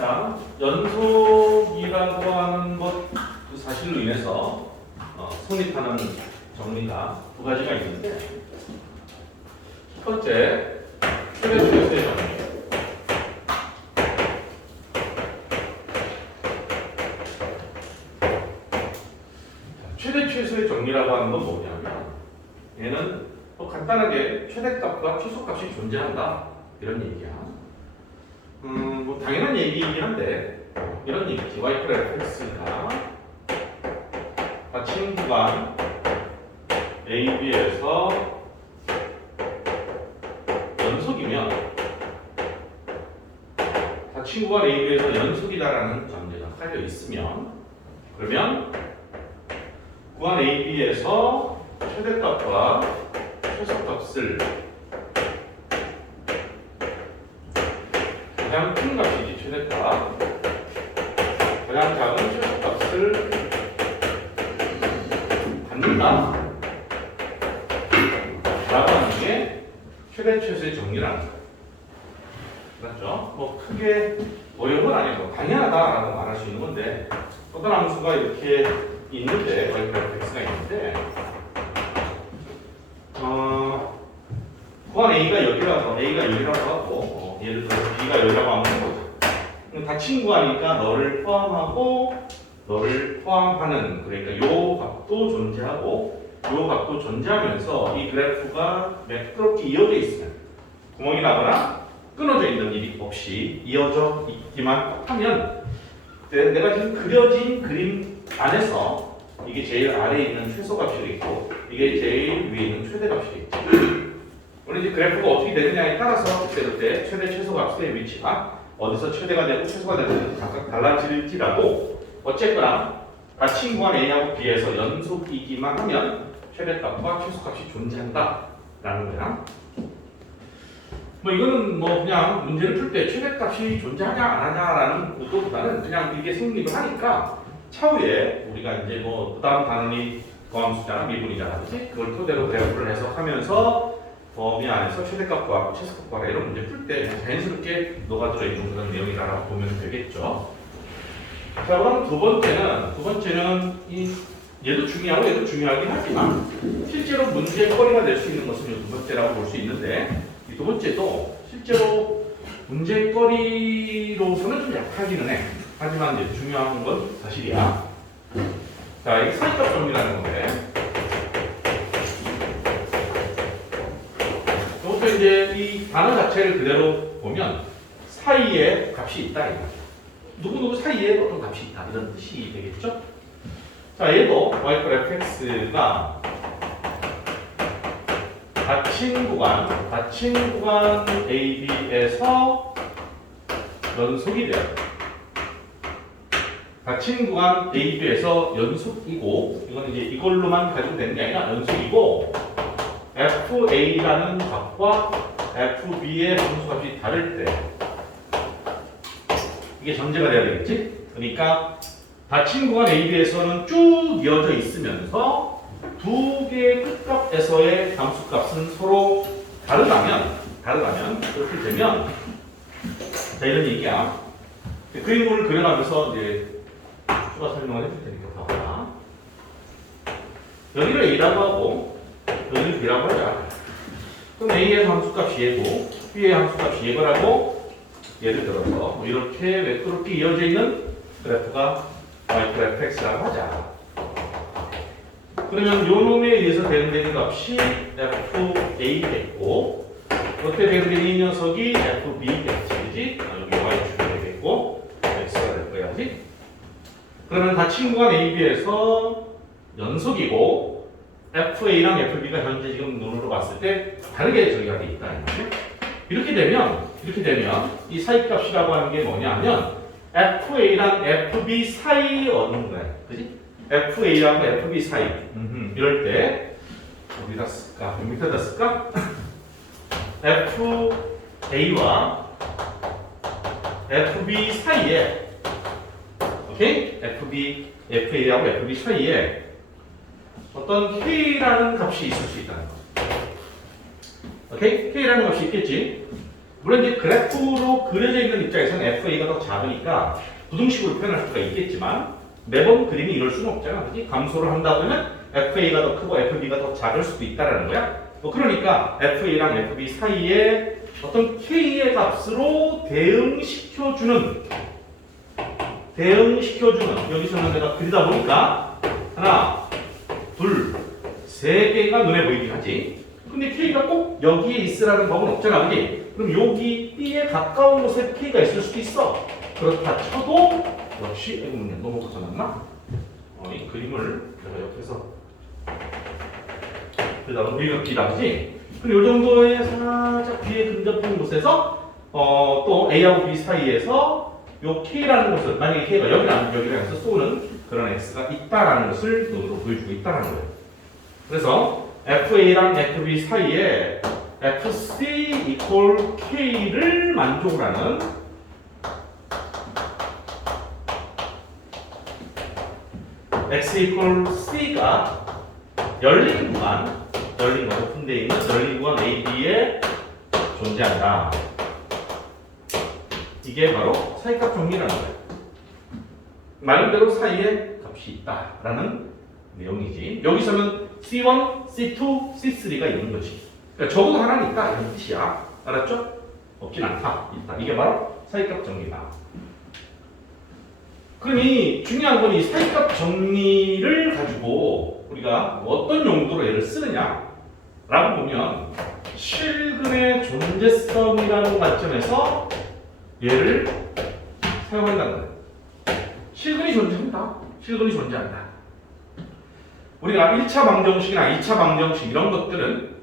자, 연속이라고 하는 것 그 사실로 인해서 성립하는 정리가 두 가지가 있는데 첫 번째 최대 최소의 정리. 최대 최소의 정리라고 하는 건 뭐냐면 얘는 간단하게 최대값과 최소값이 존재한다 이런 얘기야. 뭐 당연한 얘기이긴 한데 이런 얘기지. y 플 fx가 닫힌 구간 AB에서 연속이면 닫힌 구간 AB에서 연속이다라는 전제가 깔려 있으면 그러면 구간 AB에서 최대값과 최소값을 가장 큰 값이지 최대값 가장 작은 최소값을 받는다 라고 하는 게 최대 최소의 정리라는 거예요. 맞죠? 뭐 크게 어려운 건 아니고 당연하다라고 말할 수 있는 건데 어떤 함수가 이렇게 있는데 y 플 x가 있는데 구간 A가 여기라고 하고 예를 들어서 B가 여기라고 하면 닫힌 구간이니까 너를 포함하는 그러니까 요 값도 존재하고 요 값도 존재하면서 이 그래프가 매끄럽게 이어져 있으면 구멍이 나거나 끊어져 있는 일이 없이 이어져 있기만 하면 내가 지금 그려진 그림 안에서 이게 제일 아래에 있는 최소값이겠고 이게 제일 위에 있는 최대값이겠지. 우리 이제 그래프가 어떻게 되느냐에 따라서 그때 최대 최소값의 위치가 어디서 최대가 되고 최소가 되는 각각 달라질지라도 어쨌거나 닫힌 구간 A하고 B에서 연속이기만 하면 최대값과 최소값이 존재한다라는 거야. 뭐 이거는 뭐 그냥 문제를 풀 때 최대값이 존재하냐 안 하냐라는 것보다는 그냥 이게 성립을 하니까 차후에 우리가 이제 뭐 그다음 단원이 더함수잖아 미분이잖아, 그렇지? 그걸 토대로 그래프를 해석하면서 범위 안에서 최대값과 최소값과 이런 문제 풀 때 자연스럽게 녹아들어 있는 그런 내용이라고 보면 되겠죠. 자, 그럼 두 번째는 얘도 중요하고 얘도 중요하긴 하지만 실제로 문제거리가 될 수 있는 것은 이 두 번째라고 볼 수 있는데 이 두 번째도 실제로 문제거리로서는 좀 약하기는 해. 하지만 이제 중요한 건 사실이야. 자, 이게 사이값 정리라는 건데 이것도 이제 이 단어 자체를 그대로 보면 사이에 값이 있다 이거. 누구누구 사이에 어떤 값이 있다 이런 뜻이 되겠죠? 자, 얘도 y 플 fx가 닫힌 구간 AB에서 연속이 돼요. 닫힌 구간 AB에서 연속이고 이건 이제 이걸로만 가지고 되는 게 아니라 연속이고 FA라는 값과 FB의 함수값이 다를 때 이게 전제가 돼야 되겠지? 그러니까 닫힌 구간 AB에서는 쭉 이어져 있으면서 두 개의 끝값에서의 함수값은 서로 다르다면 그렇게 되면 자 이런 얘기야. 그림을 그려가면서 이제 추가 설명을 해줄 테니까 봐봐. 여기를 A라고 하고 여기를 B라고 하자. 그럼 A의 함수값이 얘고 B의 함수값이 얘거라고 예를 들어서 뭐 이렇게 매끄럽게 이어져 있는 그래프가 y 플 fx라고 하자. 그러면 요 놈에 의해서 대응되는 값이 FA겠고 어떻게 대응되는 이 녀석이 FB겠지, 그지? 여기 y축이 되겠고 x가 될 거야지. 그러면 닫힌 구간 AB에서 연속이고 FA랑 FB가 현재 지금 눈으로 봤을 때 다르게 저기가 돼 있다. 이렇게 되면 이 사이값이라고 하는 게 뭐냐면 FA랑 FB 사이에 얻는 거야, 그지? FA하고 FB 사이. 이럴 때 어디다 쓸까? 몇 밑에다 쓸까? FA와 FB 사이에, 오케이? FA하고 FB 사이에 어떤 K라는 값이 있을 수 있다는 거. 오케이? K라는 값이 있겠지? 물론 이제 그래프로 그려져 있는 입장에서는 FA가 더 작으니까 부등식으로 표현할 수가 있겠지만 매번 그림이 이럴 수는 없잖아. 그렇지? 감소를 한다 그러면 FA가 더 크고 FB가 더 작을 수도 있다라는 거야. 뭐 그러니까 FA랑 FB 사이에 어떤 K의 값으로 대응시켜주는 여기서는 내가 그리다 보니까 하나, 둘, 세 개가 눈에 보이긴 하지. 근데 K가 꼭 여기에 있으라는 법은 없잖아, 그지? 그럼 여기 B에 가까운 곳에 K가 있을 수도 있어. 그렇다 쳐도 역시 너무 벗어났나? 이 그림을 내가 옆에서 그다음 우리가 B다, 그지? 그리고 이 정도의 살짝 B에 근접한 곳에서 또 A하고 B 사이에서 요 K라는 것을 만약에 K가 여기랑 해서 쏘는 그런 X가 있다라는 것을 눈으로 보여주고 있다는 거예요. 그래서 FA랑 FB 사이에 FC equal K를 만족을 하는 X equal C가 열린 구간 오픈되어 있는 열린 구간 AB에 존재한다. 이게 바로 사이값 정리라는 거예요. 말 그대로 사이에 값이 있다라는 내용이지. 여기서는 C1, C2, C3가 있는 거지. 그러니까 적어도 하나는 있다 이런 뜻이야. 알았죠? 없진 않다. 있다. 이게 바로 사이값 정리다. 그러니 중요한 건 이 사이값 정리를 가지고 우리가 어떤 용도로 얘를 쓰느냐라고 보면 실근의 존재성이라는 관점에서 얘를 사용한다는 거예요. 실근이 존재한다. 우리가 1차 방정식이나 2차 방정식 이런 것들은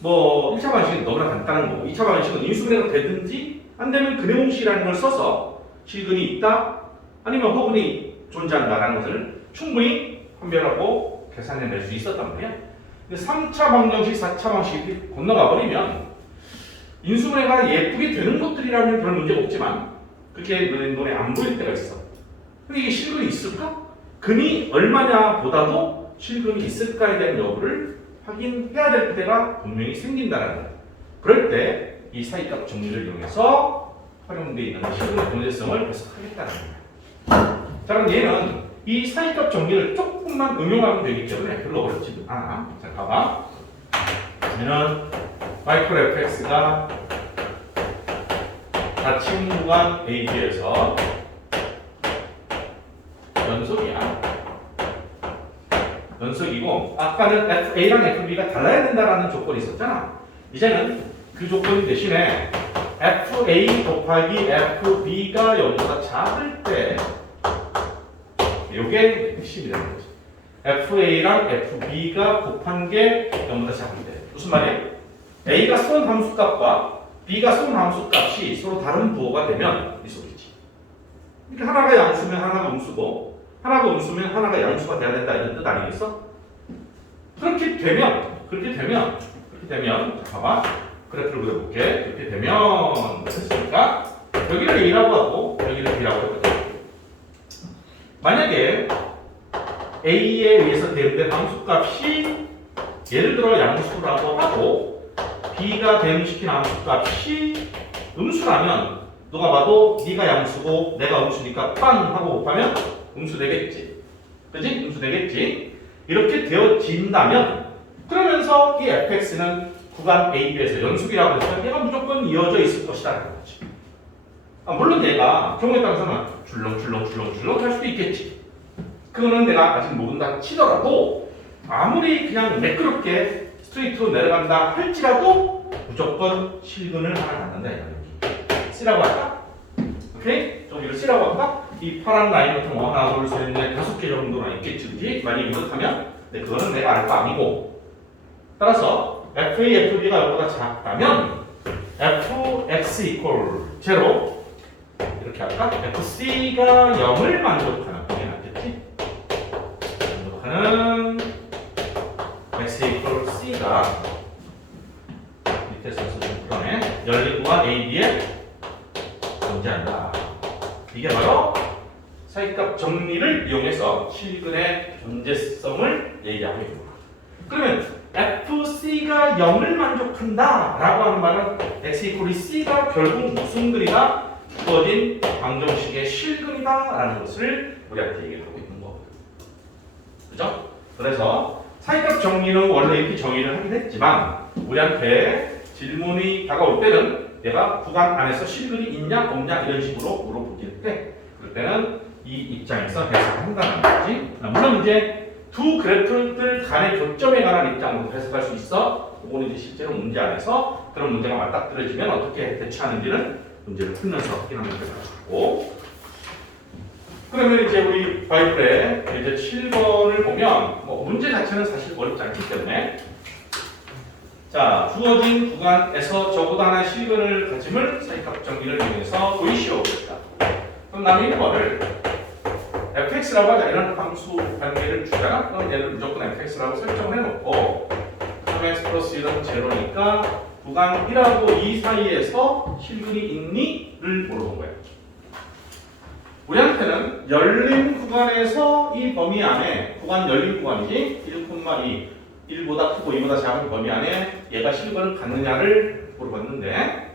뭐 1차 방정식은 너무나 간단한 거고 2차 방정식은 인수분해가 되든지 안 되면 근해공식이라는 걸 써서 실근이 있다 아니면 허근이 존재한다라는 것을 충분히 판별하고 계산해낼 수 있었단 말이야. 근데 3차 방정식, 4차 방정식이 건너가 버리면 인수분해가 예쁘게 되는 것들이라면 별 문제가 없지만 그렇게 눈에 안 보일 때가 있어. 근데 이게 실근이 있을까? 근이 얼마냐 보다도 실근이 있을까에 대한 여부를 확인해야 될 때가 분명히 생긴다는 거예요. 그럴 때 이 사이값 정리를 이용해서 활용되어 있는 실근의 존재성을 해석하겠다는 거예요. 자, 그럼 얘는 이 사이값 정리를 조금만 응용하면 되기 때문에 별로 어렵지 않아. 자, 봐봐. 얘는 마이크로 fx가 닫힌 구간 AB에서 연속이고 아까는 FA랑 FB가 달라야 된다라는 조건이 있었잖아. 이제는 그 조건 대신에 FA 곱하기 FB가 0보다 작을 때 이게 핵심이 되는 거지. FA랑 FB가 곱한 게 0보다 작을 때 무슨 말이야? A가 쏜 함수값과 B가 쏜 함수값이 서로 다른 부호가 되면 이 소리지. 그러니까 하나가 양수면 하나가 음수고 하나가 음수면 하나가 양수가 돼야 된다 이런 뜻 아니겠어? 그렇게 되면 봐봐 그래프를 그려볼게. 그렇게 되면 됐습니까? 여기를 A라고 하고 여기를 B라고 했거든. 만약에 A에 의해서 대응된 함수값이 예를 들어 양수라고 하고 B가 대응시킨 함수값이 음수라면 누가 봐도 네가 양수고 내가 음수니까 빵 하고 곱하면 음수 되겠지. 그지? 음수 되겠지. 이렇게 되어진다면 그러면서 이 fx는 구간 AB에서 연속이라고 해서 얘가 무조건 이어져 있을 것이라는 거지. 물론 얘가 경우에 따라서는 줄렁줄렁 할 수도 있겠지. 그거는 내가 아직 모른다 치더라도 아무리 그냥 매끄럽게 스트레이트로 내려간다 할지라도 무조건 실근을 하나 갖는다 이거지. C라고 할까? 오케이? 좀 이거 C라고 할까? 이 파란 라인 같은 거 하나, 둘, 셋, 넷, 5개 정도나 있겠지, 그지? 만약에 이렇다면 그거는 내가 알 거 아니고 따라서 FA, FB가 0보다 작다면 FX equal 0 이렇게 할까? FC가 0을 만족하는 게 낫겠지? 만족하는 X equal C가 밑에 써서 좀 풀어내 열린 구간 AB에 존재한다. 이게 바로 사이값 정리를 이용해서 실근의 존재성을 얘기하고 있는 거야. 그러면 FC C가 0을 만족한다 라고 하는 말은 x 이퀄이 C가 결국 무슨 글이다? 주어진 방정식의 실근이다 라는 것을 우리한테 얘기하고 있는 거거든. 그죠? 그래서 사이값 정리는 원래 이렇게 정의를 하긴 했지만 우리한테 질문이 다가올 때는 내가 구간 안에서 실근이 있냐 없냐 이런 식으로 물어보길 때 그럴 때는 이 입장에서 해석을 한다는 거지. 물론 이제 두 그래프들 간의 교점에 관한 입장으로 해석할 수 있어. 그거는 이제 실제로 문제 안에서 그런 문제가 맞닥뜨려지면 어떻게 대처하는지는 문제를 풀면서 확인하면 될 것 같고. 그러면 이제 우리 바이블에 이제 7번을 보면 문제 자체는 사실 어렵지 않기 때문에 자, 주어진 구간에서 저보다 하나의 실근을 가짐을 사이값 정리를 이용해서 보이시오 그랬다. 그럼 남은 1번을 fx라고 하자. 이런 함수 관계를 주잖아. 그럼 얘를 무조건 fx라고 설정을 해놓고 3x 플러스 1은 제로니까 구간 1하고 2 사이에서 실근이 있니? 를 물어본 거야. 우리한테는 열린 구간에서 이 범위 안에 구간 열린 구간이지 1,2 1보다 크고 2보다 작은 범위 안에 얘가 실근을 갖느냐를 물어봤는데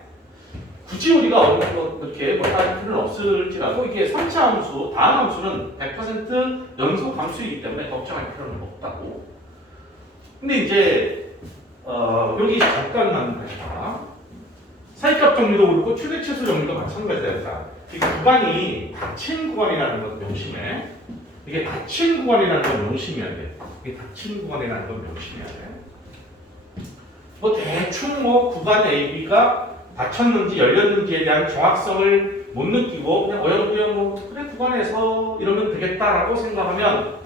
굳이 우리가 이렇게 할 필요는 없을지라도 이게 3차 함수, 다음 함수는 100% 연속 함수이기 때문에 걱정할 필요는 없다고. 근데 이제 여기 잠깐만 다시봐. 사이값 정리도 그렇고 최대치수 정리도 마찬가지다. 이 구간이 닫힌 구간이라는 걸 명심해. 이게 닫힌 구간이라는 걸 명심해야 돼. 이게 닫힌 구간이라는 걸 명심해야 돼. 대충 구간 AB가 닫혔는지 열렸는지에 대한 정확성을 못 느끼고 그냥 어영부영 그래 구간에서 이러면 되겠다라고 생각하면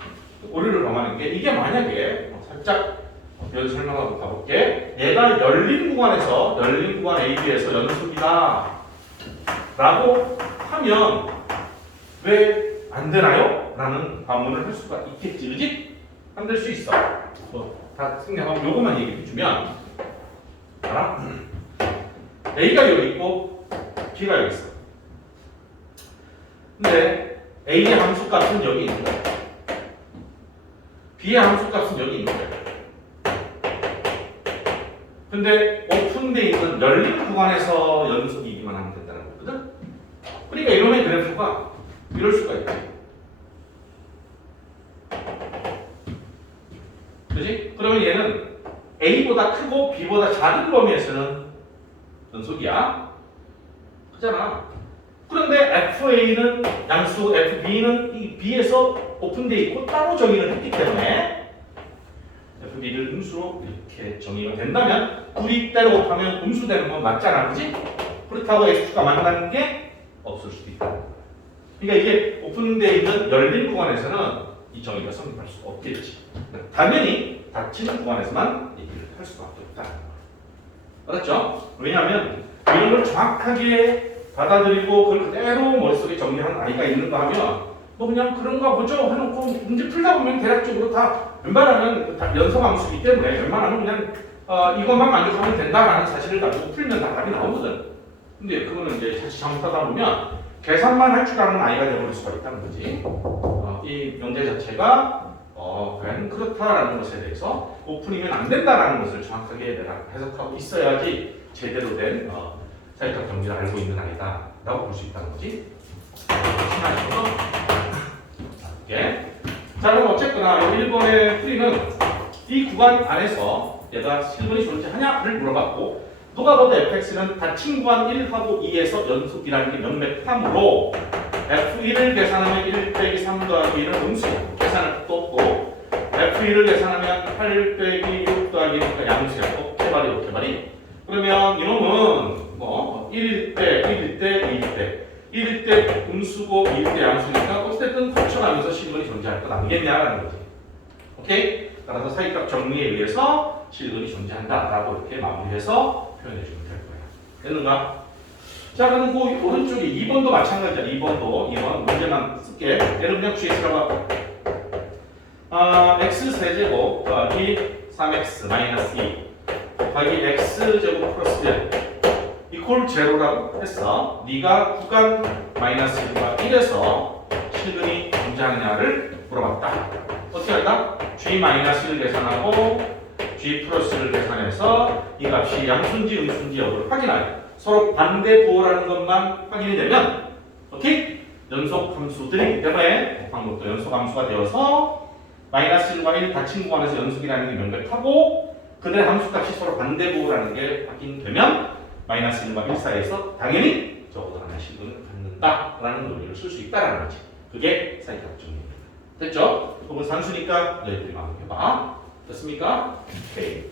오류를 범하는 게 이게 만약에 살짝 여기 설명하고 가볼게. 얘가 열린 구간에서 열린 구간 AB에서 연속이다 라고 하면 왜 안 되나요? 라는 반문을 할 수가 있겠지, 그지? 안 될 수 있어. 다 생략하고 요것만 얘기해 주면 알아? A가 여기 있고 B가 여기 있어. 근데 A의 함수값은 여기 있는 거야. B의 함수값은 여기 있는 거야. 근데 오픈되어 있는 열린 구간에서 연속이기만 하면 된다는 거거든? 그러니까 이놈의 그래프가 이럴 수가 있지. 그지? 그러면 얘는 A보다 크고 B보다 작은 범위에서는 연속이야. 그잖아. 그런데 FA는 양수, FB는 이 B에서 오픈되어 있고 따로 정의를 했기 때문에 FB를 음수로 이렇게 정의가 된다면 구립대로 곱하면 음수되는 건 맞잖아. 그지? 그렇다고 X가 만나는 게 없을 수도 있다. 그러니까 이게 오픈되어 있는 열린 구간에서는 이 정의가 성립할 수 없겠지. 당연히 닫힌 구간에서만 얘기를 할 수밖에 없다. 알았죠? 왜냐하면 이런 걸 정확하게 받아들이고 그걸 그대로 머릿속에 정리하는 아이가 있는가 하면 그냥 그런가 보죠 해놓고 문제 풀다 보면 대략적으로 다 웬만하면 다 연속함수이기 때문에 웬만하면 그냥 이것만 만족하면 된다라는 사실을 가지고 풀면 다 답이 나오거든. 근데 그거는 이제 자칫 잘못하다 보면 계산만 할 줄 아는 아이가 되어버릴 수가 있다는 거지. 이 명제 자체가 과연 그렇다라는 것에 대해서 오픈이면 안 된다라는 것을 정확하게 내가 해석하고 있어야지 제대로 된 사이값 정리를 알고 있는 아이다 라고 볼 수 있다는 거지. 예. 자, 그럼 어쨌거나 1번의 풀이는 이 구간 안에서 얘가 실근이 존재하냐를 물어봤고 누가 봐도 fx는 닫힌 구간 1하고 2에서 연속이라는 게 명백하므로 f1을 계산하면 1 빼기 3 더하기 1은 음수 계산을 또 없고 f1을 계산하면 8 빼기 6 더하기 1이니까 양수야. 어깨발이 어깨발이. 그러면 이놈은 1일 때, 1일 때, 2일 때 1일 때 음수고 2일 때 양수니까 어쨌든 합쳐가면서 실근이 존재할 건 아니겠냐라는 거지. 오케이? 따라서 사이값 정리에 의해서 실근이 존재한다라고 이렇게 마무리해서 표현해주면 될 거예요. 됐는가? 자, 그럼 그 오른쪽에 2번도 마찬가지야. 2번 문제만 쓸게. 얘를 그냥 GX라고 하고 x 세제곱 더하기 3x 마이너스 2 곱하기 x제곱 플러스 1 이퀄 제로라고 했어. 네가 구간 마이너스 1에서 실근이 존재하느냐를 물어봤다. 어떻게 할까? g 마이너스 1 계산하고 g 플러스를 계산해서 이 값이 양수인지 음수인지 여부를 확인하여 서로 반대 부호라는 것만 확인이 되면 오케이? 연속 함수들이기 때문에 방법도 연속 함수가 되어서 마이너스 1과 1 닫힌 구간에서 연속이라는 게 명백하고 그들의 함수값이 서로 반대 부호라는 게 확인되면 마이너스 1과 1 사이에서 당연히 적어도 하나씩 은 갖는다라는 논리를 쓸 수 있다라는 거지. 그게 사이값 정리입니다. 됐죠? 그건 산수니까 너희들이 마음에 해봐. 됐습니까? 오케이.